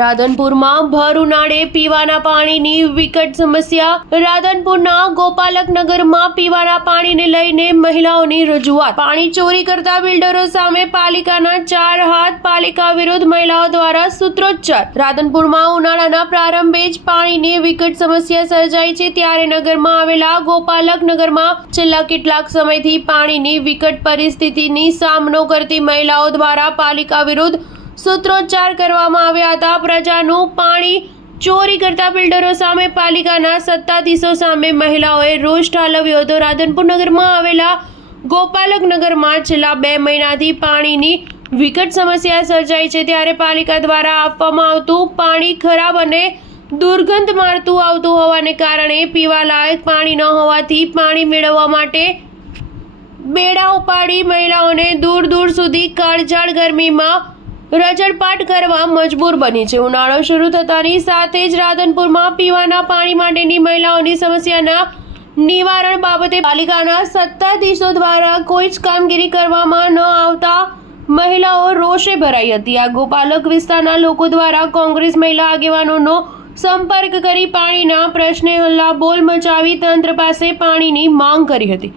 રાધનપુરમાં ભર ઉનાળે પીવાના પાણીની વિકટ સમસ્યા। રાધનપુરના ગોપાલકનગરમાં પીવાના પાણીને લઈને મહિલાઓની રજૂઆત। પાણી ચોરી કરતા બિલ્ડરો સામે પાલિકાના 4 હાથ, પાલિકા વિરુદ્ધ મહિલાઓ દ્વારા સૂત્રોચ્ચાર। રાધનપુરમાં ઉનાળાના પ્રારંભે જ પાણીની વિકટ સમસ્યા સર્જાઈ છે, ત્યારે નગરમાં આવેલા ગોપાલકનગરમાં છેલ્લા કેટલાક સમયથી પાણીની વિકટ પરિસ્થિતિની સામનો કરતી મહિલાઓ દ્વારા પાલિકા વિરુદ્ધ સૂત્રોચ્ચાર કરવામાં આવ્યા હતા। પ્રજાનું પાણી ચોરી કરતા બિલ્ડરો સામે પાલિકાના સત્તાધીશો સામે મહિલાઓએ રોષ ઠાલવ્યો હતો। રાધનપુર નગરમાં આવેલા ગોપાલકનગરમાં છેલ્લા 2 મહિનાથી પાણીની વિકટ સમસ્યા સર્જાઈ છે, ત્યારે પાલિકા દ્વારા આપવામાં આવતું પાણી ખરાબ અને દુર્ગંધ મારતું આવતું હોવાને કારણે પીવાલાયક પાણી ન હોવાથી પાણી મેળવવા માટે બેડા ઉપાડી મહિલાઓને દૂર દૂર સુધી કાળઝાળ ગરમીમાં રજળપાટ કરવા મજબૂર બની છે। ઉનાળો શરૂ થતાની સાથે જ રાધનપુરમાં પીવાના પાણી માટેની મહિલાઓની સમસ્યાના નિવારણ બાબતે પાલિકાના સત્તાધીશો દ્વારા કોઈ જ કામગીરી કરવામાં ન આવતા મહિલાઓ રોષે ભરાઈ હતી। આ ગોપાલક વિસ્તારના લોકો દ્વારા કોંગ્રેસ મહિલા આગેવાનોનો સંપર્ક કરી પાણીના પ્રશ્ને હલ્લાબોલ મચાવી તંત્ર પાસે પાણીની માંગ કરી હતી।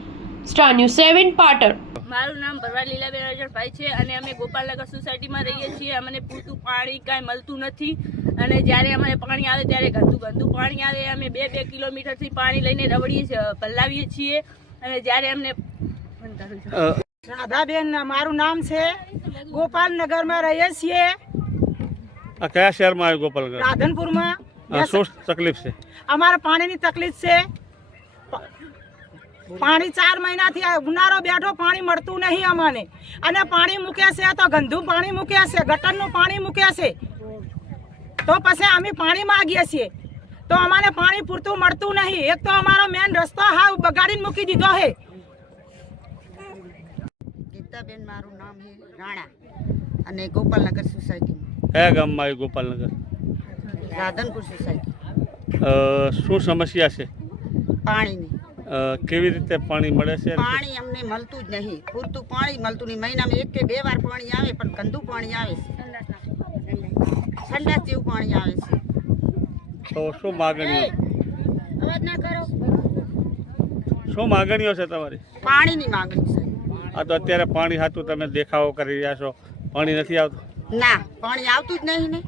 Star news 7 Patan. મારું નામ ભરવાડ લીલાબેન અજરભાઈ છે અને અમે ગોપાલનગર સોસાયટીમાં રહીએ છીએ। અમને પૂરતું પાણી કાંઈ મળતું નથી અને જ્યારે અમારે પાણી આવે ત્યારે ગંદુ પાણી આવે। અમે 2 કિલોમીટરથી પાણી લઈને રવડીએ પલાવીએ છીએ અને જ્યારે અમને રાધાબેન મારું નામ છે, ગોપાલનગરમાં રહીએ છીએ। આ કયા શહેરમાં આવ્યું ગોપાલનગર? રાધનપુરમાં। શું તકલીફ છે? અમારે પાણીની તકલીફ છે। પાણી 4 મહિનાથી ઉનાળો બેઠો, પાણી મળતું નહીં અમને, અને પાણી મૂકે છે તો ગંદુ પાણી મૂકે છે, ગટરનું પાણી મૂકે છે, તો પછી અમે પાણી માગીએ છીએ તો અમારે પાણી પૂરતું મળતું નહીં। એક તો અમારો મેન રસ્તો હાવ બગાડીને મૂકી દીધો છે। ગીતાબેન મારું નામ છે, રાણા, અને ગોપાલનગર સોસાયટીમાં। કયા ગામમાં આવ્યું ગોપાલનગર? રાધનપુર સોસાયટી। શું સમસ્યા છે પાણીની? કેવી રીતે પાણી મળે છે? પાણી અમને મળતું જ નહીં, પૂરતું પાણી મળતું નહીં। મહિનામાં 1 કે 2 વાર પાણી આવે, પણ ગંદુ પાણી આવે છે, ઠંડા જેવું પાણી આવે છે। તો શું માગણીઓ છે તમારી? પાણીની માંગણી છે। આ તો અત્યારે પાણી હાથું તમે દેખાવો કરી રહ્યા છો, પાણી નથી આવતું? ના, પાણી આવતું જ નહીં ને।